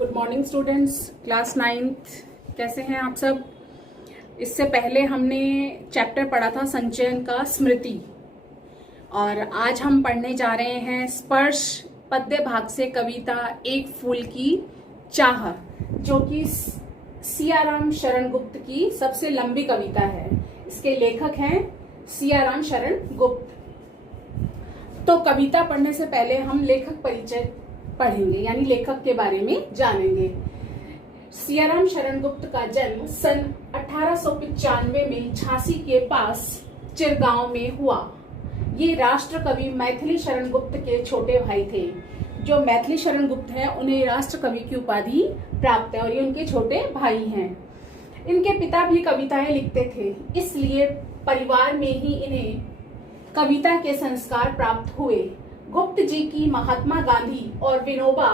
Good morning students, class 9th। कैसे हैं आप सब। इससे पहले हमने चैप्टर पढ़ा था संचयन का स्मृति, और आज हम पढ़ने जा रहे हैं स्पर्श पद्य भाग से कविता एक फूल की चाह, जो कि सियाराम शरण गुप्त की सबसे लंबी कविता है। इसके लेखक हैं सियाराम शरण गुप्त। तो कविता पढ़ने से पहले हम लेखक परिचय पढ़ेंगे, यानी लेखक के बारे में जानेंगे। सियाराम शरण गुप्त का जन्म सन 1895 में झांसी के पास चिरगांव में हुआ। ये राष्ट्र कवि मैथिली शरण गुप्त के छोटे भाई थे। जो मैथिली शरण गुप्त हैं उन्हें राष्ट्र कवि की उपाधि प्राप्त है, और ये उनके छोटे भाई हैं। इनके पिता भी कविताएं लिखते थे, इसलिए परिवार में ही इन्हें कविता के संस्कार प्राप्त हुए। गुप्त जी की महात्मा गांधी और विनोबा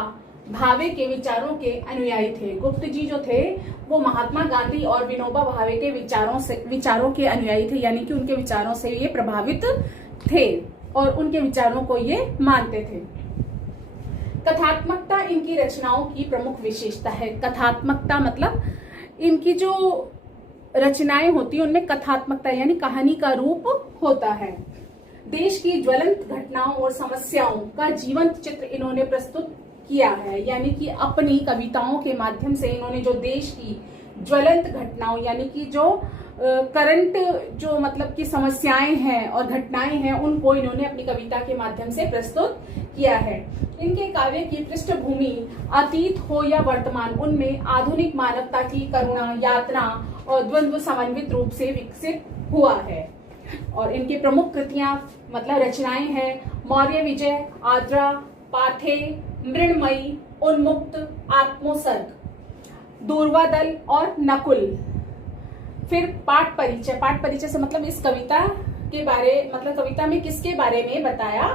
भावे के विचारों के अनुयायी थे। गुप्त जी जो थे वो महात्मा गांधी और विनोबा भावे के विचारों के अनुयायी थे, यानी कि उनके विचारों से ये प्रभावित थे और उनके विचारों को ये मानते थे। कथात्मकता इनकी रचनाओं की प्रमुख विशेषता है। कथात्मकता मतलब इनकी जो रचनाएं होती है उनमें कथात्मकता यानी कहानी का रूप होता है। देश की ज्वलंत घटनाओं और समस्याओं का जीवंत चित्र इन्होंने प्रस्तुत किया है, यानी कि अपनी कविताओं के माध्यम से इन्होंने जो देश की ज्वलंत घटनाओं यानी कि जो करंट जो मतलब की समस्याएं हैं और घटनाएं हैं उनको इन्होंने अपनी कविता के माध्यम से प्रस्तुत किया है। इनके काव्य की पृष्ठभूमि अतीत हो या वर्तमान, उनमें आधुनिक मानवता की करुणा, यातना और द्वंद्व समन्वित रूप से विकसित हुआ है। और इनकी प्रमुख कृतियां मतलब रचनाएं हैं मौर्य विजय, आद्रा, पाथे, मृण्मयी, उन्मुक्त, आत्मोसर्ग, दूर्वादल और नकुल। फिर पाठ परिचय। पाठ परिचय से मतलब इस कविता के बारे मतलब कविता में किसके बारे में बताया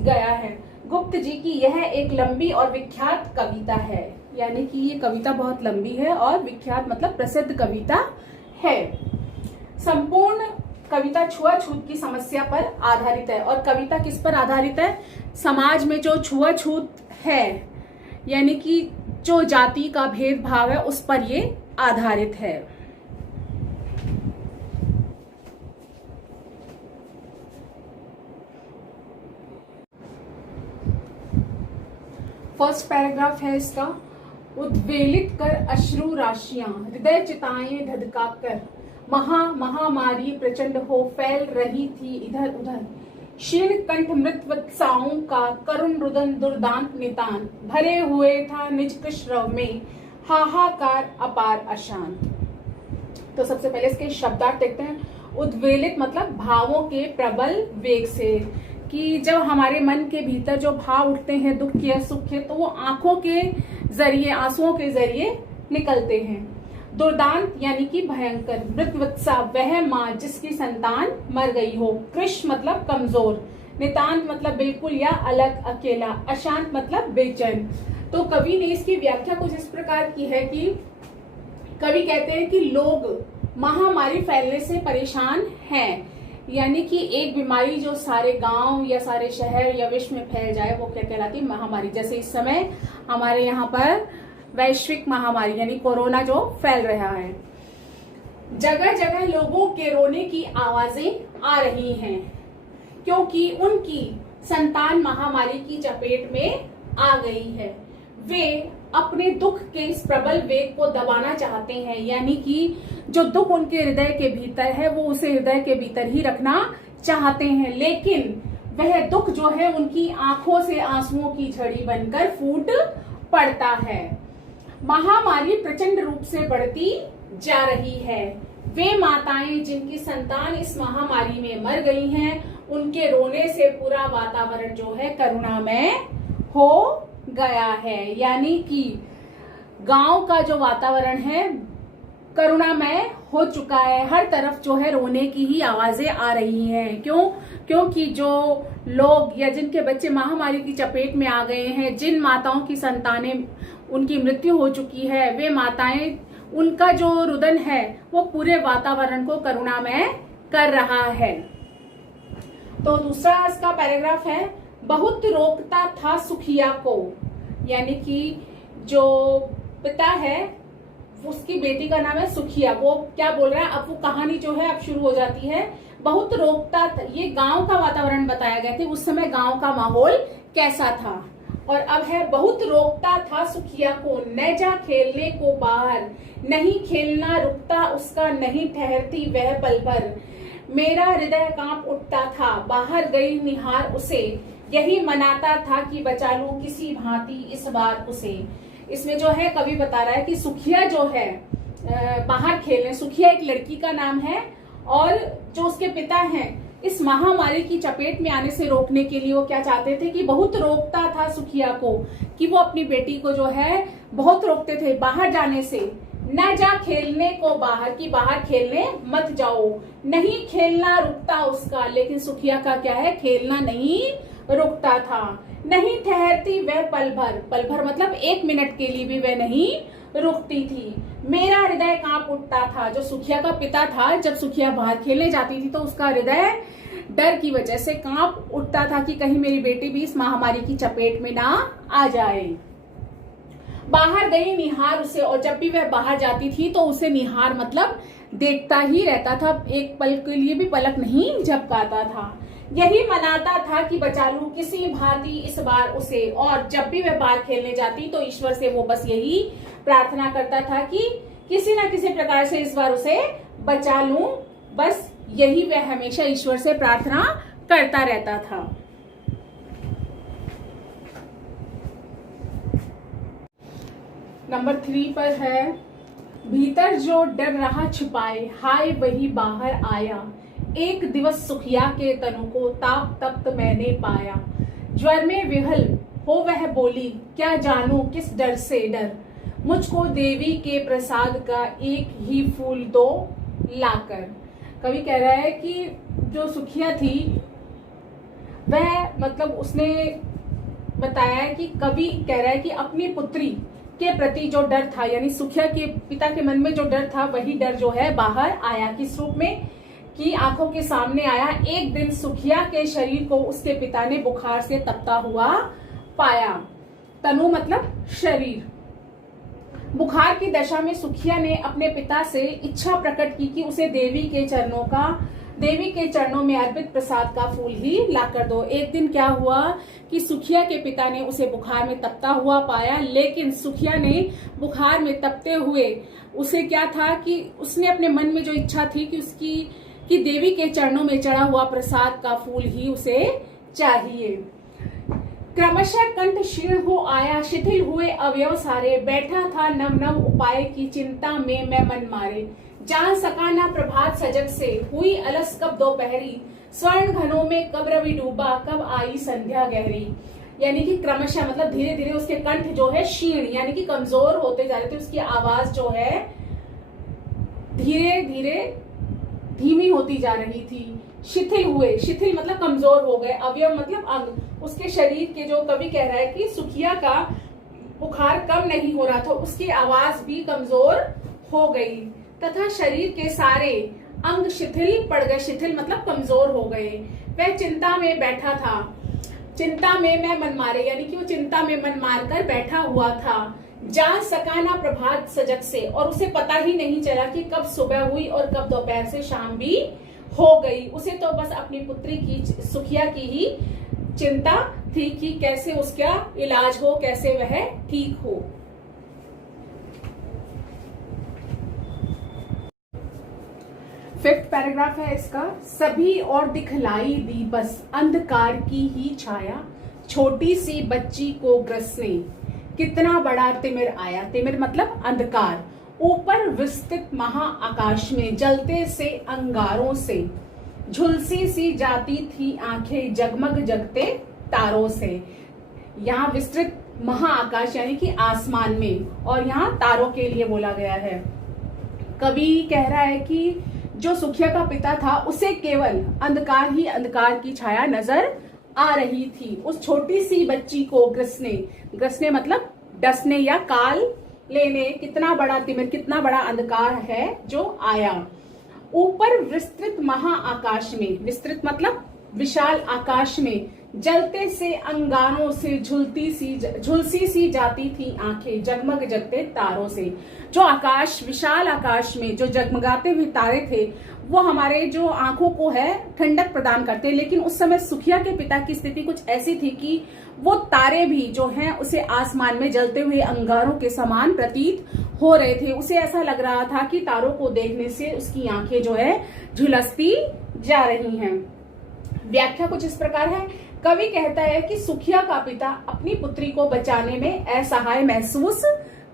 गया है। गुप्त जी की यह एक लंबी और विख्यात कविता है, यानी कि ये कविता बहुत लंबी है और विख्यात मतलब प्रसिद्ध कविता है। संपूर्ण कविता छुआछूत की समस्या पर आधारित है। और कविता किस पर आधारित है? समाज में जो छुआछूत है, यानी कि जो जाति का भेदभाव है उस पर ये आधारित है। फर्स्ट पैराग्राफ है इसका। उद्वेलित कर अश्रु राशियां, हृदय चिताएं धधका कर, महामारी प्रचंड हो फैल रही थी इधर उधर। क्षीण कंठ मृत वत्साओं का करुण रुदन दुर्दांत नितान, भरे हुए था निज कृश्रव में हाहाकार अपार अशांत। तो सबसे पहले इसके शब्दार्थ देखते हैं। उद्वेलित मतलब भावों के प्रबल वेग से, कि जब हमारे मन के भीतर जो भाव उठते हैं दुख के सुख के, तो वो आंखों के जरिए, आंसुओं के जरिए निकलते हैं। दुर्दांत यानी कि भयंकर। मृतवत्सा वह माँ जिसकी संतान मर गई हो। कृश मतलब कमजोर। नितांत मतलब बिल्कुल या अलग, अकेला। अशांत मतलब बेचैन। तो कवि ने इसकी व्याख्या कुछ इस प्रकार की है कि कवि कहते हैं कि लोग महामारी फैलने से परेशान हैं, यानी कि एक बीमारी जो सारे गांव या सारे शहर या विश्व में फैल जाए वो क्या कहलाती? महामारी। जैसे इस समय हमारे यहाँ पर वैश्विक महामारी यानी कोरोना जो फैल रहा है। जगह जगह लोगों के रोने की आवाजें आ रही हैं, क्योंकि उनकी संतान महामारी की चपेट में आ गई है। वे अपने दुख के इस प्रबल वेग को दबाना चाहते हैं, यानी कि जो दुख उनके हृदय के भीतर है वो उसे हृदय के भीतर ही रखना चाहते हैं, लेकिन वह दुख जो है उनकी आंखों से आंसुओं की झड़ी बनकर फूट पड़ता है। महामारी प्रचंड रूप से बढ़ती जा रही है। वे माताएं जिनकी संतान इस महामारी में मर गई हैं, उनके रोने से पूरा वातावरण जो है करुणामय हो गया है, यानी कि गांव का जो वातावरण है करुणामय हो चुका है। हर तरफ जो है रोने की ही आवाजें आ रही हैं। क्योंकि जो लोग या जिनके बच्चे महामारी की चपेट में आ गए हैं, जिन माताओं की संतानें उनकी मृत्यु हो चुकी है, वे माताएं, उनका जो रुदन है वो पूरे वातावरण को करुणामय कर रहा है। तो दूसरा इसका पैराग्राफ है। बहुत रोकता था सुखिया को, यानी कि जो पिता है उसकी बेटी का नाम है सुखिया। वो क्या बोल रहा है, अब वो कहानी जो है अब शुरू हो जाती है। बहुत रोकता था, ये गांव का वातावरण बताया गया था, उस समय गांव का माहौल कैसा था। और अब है, बहुत रोकता था सुखिया को, न जा खेलने को बाहर, नहीं खेलना रुकता उसका, नहीं ठहरती वह पल भर। मेरा हृदय कांप उठता था, बाहर गई निहार उसे, यही मनाता था कि बचा लूं किसी भांति इस बार उसे। इसमें जो है कवि बता रहा है कि सुखिया जो है बाहर खेलने, सुखिया एक लड़की का नाम है, और जो उसके पिता हैं इस महामारी की चपेट में आने से रोकने के लिए वो क्या चाहते थे कि बहुत रोकता था सुखिया को, कि वो अपनी बेटी को जो है बहुत रोकते थे बाहर जाने से। न जा खेलने को बाहर, की बाहर खेलने मत जाओ, नहीं खेलना रुकता उसका, लेकिन सुखिया का क्या है, खेलना नहीं रुकता था। नहीं ठहरती वह पल भर, पल भर मतलब 1 मिनट के लिए भी वह नहीं रुकती थी। मेरा हृदय कांप उठता था, जो सुखिया का पिता था, जब सुखिया बाहर खेलने जाती थी तो उसका हृदय डर की वजह से कांप उठता था कि कहीं मेरी बेटी भी इस महामारी की चपेट में ना आ जाए। बाहर गई निहार उसे, और जब भी वह बाहर जाती थी तो उसे निहार मतलब देखता ही रहता था, एक पल के लिए भी पलक नहीं झपकाता था। यही मनाता था कि बचा लूं किसी भांति इस बार उसे, और जब भी वह बाहर खेलने जाती तो ईश्वर से वो बस यही प्रार्थना करता था कि किसी ना किसी प्रकार से इस बार उसे बचा लूं, बस यही वह हमेशा ईश्वर से प्रार्थना करता रहता था। नंबर 3 पर है, भीतर जो डर रहा छिपाए, हाय वही बाहर आया, एक दिवस सुखिया के तनु को ताप तप्त मैंने पाया। ज्वर में विहल हो वह बोली, क्या जानू किस डर से डर, मुझको देवी के प्रसाद का एक ही फूल दो लाकर। कवि कह रहा है कि जो सुखिया थी वह मतलब उसने बताया कि कवि कह रहा है कि अपनी पुत्री के प्रति जो डर था, यानी सुखिया के पिता के मन में जो डर था वही डर जो है बाहर आया। किस रूप में, की आंखों के सामने आया। एक दिन सुखिया के शरीर को उसके पिता ने बुखार से तपता हुआ पाया। तनु मतलब शरीर। बुखार की दशा में सुखिया ने अपने पिता से इच्छा प्रकट की कि उसे देवी के चरणों में अर्पित प्रसाद का फूल ही लाकर दो। एक दिन क्या हुआ कि सुखिया के पिता ने उसे बुखार में तपता हुआ पाया, लेकिन सुखिया ने बुखार में तपते हुए उसे क्या था कि उसने अपने मन में जो इच्छा थी कि देवी के चरणों में चढ़ा हुआ प्रसाद का फूल ही उसे चाहिए। क्रमशः कंठ क्षीण हो आया, शिथिल हुए अवयव सारे, बैठा था नव नव उपाय की चिंता में मैं मन मारे। जान सका ना प्रभात सजग से, हुई अलस कब दोपहरी, स्वर्ण घनों में कब रवि डूबा, कब आई संध्या गहरी। यानी कि क्रमशः मतलब धीरे धीरे उसके कंठ जो है क्षीण यानी कि कमजोर होते जा रहे थे, उसकी आवाज जो है धीरे धीरे धीमी होती जा रही थी। शिथिल हुए, शिथिल मतलब कमजोर हो गए, अवयव मतलब अंग, उसके शरीर के जो कवि कह रहा है कि सुखिया का बुखार कम नहीं हो रहा था, उसकी आवाज भी कमजोर हो गई तथा शरीर के सारे अंग शिथिल पड़ गए। शिथिल मतलब कमजोर हो गए। वह चिंता में बैठा था, चिंता में मैं मन मारे, यानी कि वो चिंता में मन मारकर बैठा हुआ था। जान सका ना प्रभात सजग से, और उसे पता ही नहीं चला कि कब सुबह हुई और कब दोपहर से शाम भी हो गई। उसे तो बस अपनी पुत्री की, सुखिया की ही चिंता थी कि कैसे उसका इलाज हो, कैसे वह ठीक हो। फिफ्थ पैराग्राफ है इसका, सभी और दिखलाई दी बस अंधकार की ही छाया, छोटी सी बच्ची को ग्रसने कितना बड़ा तिमिर आया। तिमिर मतलब अंधकार। ऊपर विस्तृत महाआकाश में जलते से अंगारों से झुलसी सी जाती थी आंखें जगमग जगते तारों से। यहाँ विस्तृत महाआकाश यानी कि आसमान में, और यहाँ तारों के लिए बोला गया है। कवि कह रहा है कि जो सुखिया का पिता था उसे केवल अंधकार ही अंधकार की छाया नजर आ रही थी। उस छोटी सी बच्ची को ग्रसने, ग्रसने मतलब डसने या काल लेने, कितना बड़ा तिमिर, कितना बड़ा अंधकार है जो आया। ऊपर विस्तृत महाआकाश में, विस्तृत मतलब विशाल आकाश में जलते से अंगारों से झुलसी सी जाती थी आंखें जगमग जगते तारों से। जो आकाश, विशाल आकाश में जो जगमगाते हुए तारे थे वो हमारे जो आंखों को है ठंडक प्रदान करते, लेकिन उस समय सुखिया के पिता की स्थिति कुछ ऐसी थी कि वो तारे भी जो हैं उसे आसमान में जलते हुए अंगारों के समान प्रतीत हो रहे थे। उसे ऐसा लग रहा था कि तारों को देखने से उसकी आंखें जो है झुलसती जा रही हैं। व्याख्या कुछ इस प्रकार है। कवि कहता है कि सुखिया का पिता अपनी पुत्री को बचाने में असहाय महसूस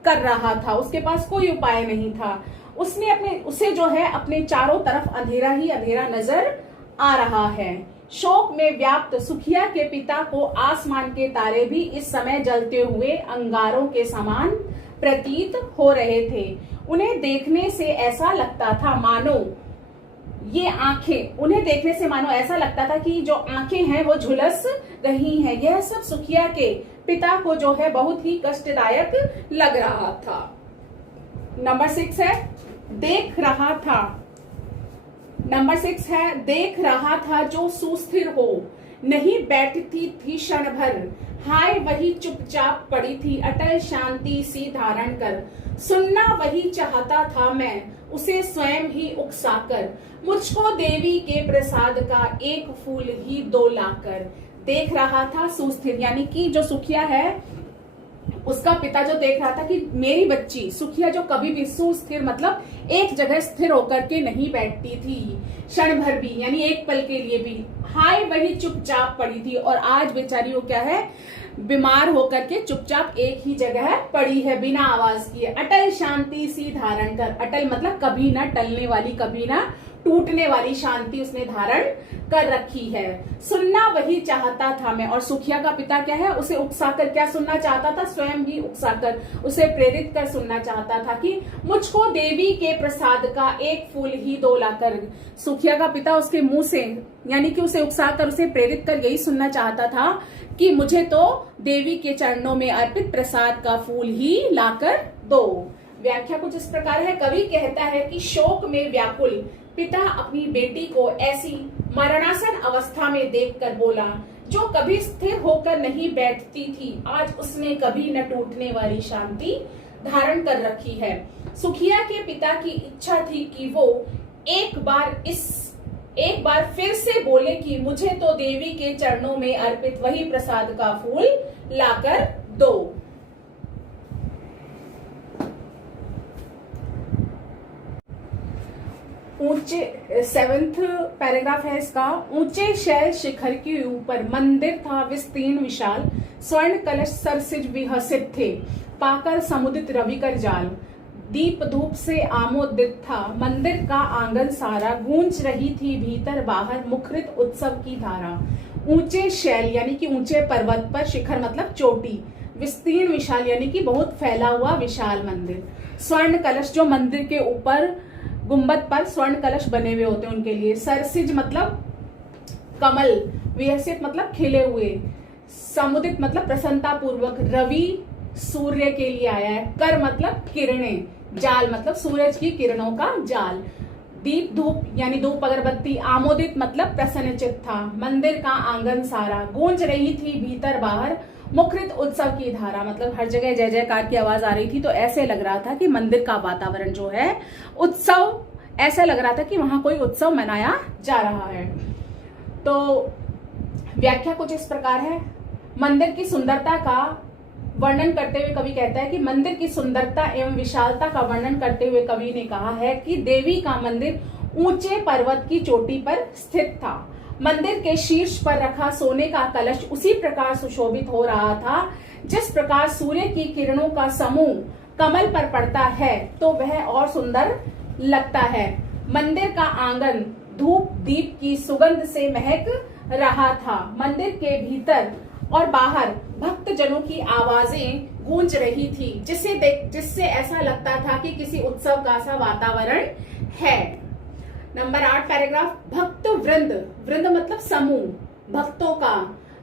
कर रहा था, उसके पास कोई उपाय नहीं था। उसे जो है अपने चारों तरफ अंधेरा ही अंधेरा नजर आ रहा है। शोक में व्याप्त सुखिया के पिता को आसमान के तारे भी इस समय जलते हुए अंगारों के समान प्रतीत हो रहे थे। उन्हें देखने से ऐसा लगता था मानो ऐसा लगता था कि जो आंखें हैं वो झुलस रही हैं। यह सब सुखिया के पिता को जो है बहुत ही कष्टदायक लग रहा था। नंबर 6 है देख रहा था जो सुस्थिर हो, नहीं बैठती थी क्षण भर, हाय वही चुपचाप पड़ी थी अटल शांति सी धारण कर। सुनना वही चाहता था मैं उसे स्वयं ही उकसाकर, मुझको देवी के प्रसाद का एक फूल ही दो लाकर। देख रहा था सुस्थिर, यानी कि जो सुखिया है उसका पिता जो देख रहा था कि मेरी बच्ची सुखिया जो कभी भी सुस्थिर मतलब एक जगह स्थिर होकर के नहीं बैठती थी क्षण भर भी, यानी एक पल के लिए भी, हाय वही चुपचाप पड़ी थी, और आज बेचारी वो क्या है बीमार होकर के चुपचाप एक ही जगह पड़ी है बिना आवाज किए। अटल शांति सी धारण कर, अटल मतलब कभी ना टलने वाली, कभी ना टूटने वाली शांति उसने धारण कर रखी है। सुनना वही चाहता था मैं, और सुखिया का पिता क्या है उसे उकसाकर क्या सुनना चाहता था, स्वयं ही उकसाकर उसे प्रेरित कर सुनना चाहता था कि मुझको देवी के प्रसाद का एक फूल ही दो लाकर। सुखिया का पिता उसके मुंह से यानी कि उसे उकसाकर उसे प्रेरित कर यही सुनना चाहता था कि मुझे तो देवी के चरणों में अर्पित प्रसाद का फूल ही लाकर दो। व्याख्या कुछ इस प्रकार है। कवि कहता है कि शोक में व्याकुल पिता अपनी बेटी को ऐसी मरणासन अवस्था में देखकर बोला, जो कभी स्थिर होकर नहीं बैठती थी आज उसने कभी न टूटने वाली शांति धारण कर रखी है। सुखिया के पिता की इच्छा थी कि वो एक बार फिर से बोले कि मुझे तो देवी के चरणों में अर्पित वही प्रसाद का फूल लाकर दो। ऊंचे 7th पैराग्राफ है इसका। ऊंचे शैल शिखर के ऊपर मंदिर था विस्तीर्ण विशाल, स्वर्ण कलश सरसिज विहसित थे, पाकर समुदित रवि कर जाल, दीप धूप से आमोदित था मंदिर का आंगन सारा, गूंज रही थी भीतर बाहर मुखरित उत्सव की धारा। ऊंचे शैल यानी कि ऊंचे पर्वत पर, शिखर मतलब चोटी, विस्तीर्ण विशाल यानी कि बहुत फैला हुआ विशाल मंदिर, स्वर्ण कलश जो मंदिर के ऊपर गुंबद पर स्वर्ण कलश बने हुए होते हैं उनके लिए, सरसिज मतलब कमल, विहसित मतलब खिले हुए, समुदित मतलब प्रसन्नता पूर्वक, रवि सूर्य के लिए आया है, कर मतलब किरणें, जाल मतलब सूरज की किरणों का जाल, दीप धूप यानी धूप अगरबत्ती, आमोदित मतलब प्रसन्नचित्त था, मंदिर का आंगन सारा, गूंज रही थी भीतर बाहर मुखरित उत्सव की धारा मतलब हर जगह जय जयकार की आवाज आ रही थी। तो ऐसे लग रहा था कि मंदिर का वातावरण जो है उत्सव, ऐसा लग रहा था कि वहां कोई उत्सव मनाया जा रहा है। तो व्याख्या कुछ इस प्रकार है। मंदिर की सुंदरता का वर्णन करते हुए कवि कहता है कि मंदिर की सुंदरता एवं विशालता का वर्णन करते हुए कवि ने कहा है कि देवी का मंदिर ऊंचे पर्वत की चोटी पर स्थित था। मंदिर के शीर्ष पर रखा सोने का कलश उसी प्रकार सुशोभित हो रहा था जिस प्रकार सूर्य की किरणों का समूह कमल पर पड़ता है तो वह और सुंदर लगता है। मंदिर का आंगन धूप दीप की सुगंध से महक रहा था। मंदिर के भीतर और बाहर भक्त जनों की आवाजें गूंज रही थी जिससे ऐसा लगता था कि किसी उत्सव का सा वातावरण है। Number 8 paragraph. भक्त वृंद, वृंद मतलब समूह, भक्तों का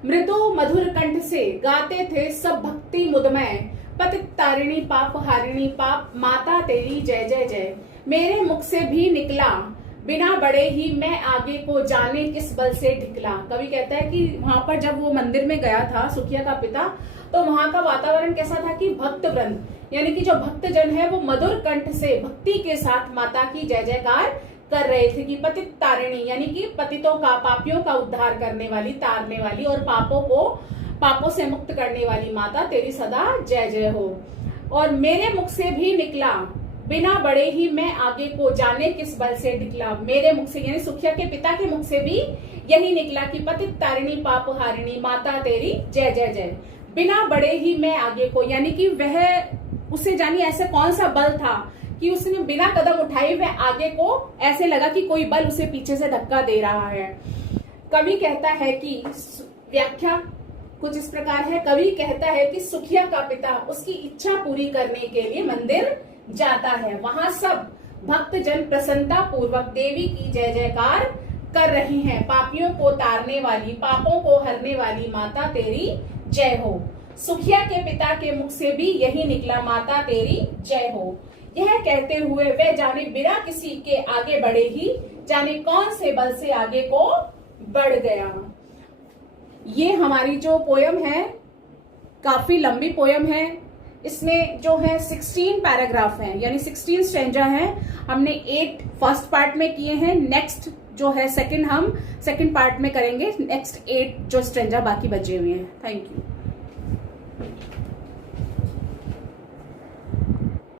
मृदु मधुर कंठ से गाते थे सब भक्ति मुदमय, पतित तारिणी पाप हारिणी पाप माता तेरी जय जय जय। मेरे मुख से भी निकला बिना बड़े ही मैं आगे को जाने किस बल से ढिकला। कवि कहता है कि वहां पर जब वो मंदिर में गया था सुखिया का पिता, तो वहां का वातावरण कैसा था कि भक्त वृंद यानी कि जो भक्त जन है वो मधुर कंठ से भक्ति के साथ माता की जय जयकार कर रहे थे कि पतित तारिणी यानी कि पतितों का, पापियों का उद्धार करने वाली, तारने वाली और पापों से मुक्त करने वाली माता तेरी सदा जय जय हो। और मेरे मुख से भी निकला बिना बड़े ही मैं आगे को जाने किस बल से निकला। मेरे मुख से यानी सुखिया के पिता के मुख से भी यही निकला कि पतित तारिणी पाप हारिणी माता तेरी जय जय जय। बिना बड़े ही मैं आगे को यानी कि वह उसे जानी ऐसे कौन सा बल था कि उसने बिना कदम उठाए वह आगे को ऐसे लगा कि कोई बल उसे पीछे से धक्का दे रहा है। कवि कहता है कि व्याख्या कुछ इस प्रकार है। कवि कहता है कि सुखिया का पिता उसकी इच्छा पूरी करने के लिए मंदिर जाता है। वहां सब भक्त जन प्रसन्नता पूर्वक देवी की जय जयकार कर रही हैं। पापियों को तारने वाली, पापों को हरने वाली माता तेरी जय हो। सुखिया के पिता के मुख से भी यही निकला, माता तेरी जय हो। यह कहते हुए वे जाने बिना किसी के आगे बढ़े ही जाने कौन से बल से आगे को बढ़ गया। ये हमारी जो पोयम है काफी लंबी पोयम है। इसमें जो है 16 पैराग्राफ हैं यानी 16 स्टैंजा हैं। हमने 8 फर्स्ट पार्ट में किए हैं। नेक्स्ट जो है सेकंड पार्ट में करेंगे। नेक्स्ट 8 जो स्टैंजा बाकी बचे हुए हैं। Thank you.